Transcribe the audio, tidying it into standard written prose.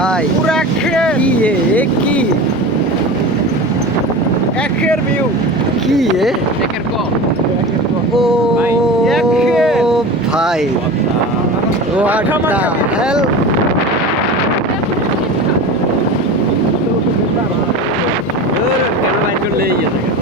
ভাই পুরা খের কি কি একের ভিউ কি একের ক ও ভাই, একের ভাই হোয়াট দ্য হেল কেন বাইর করলে ইয়ে থাকে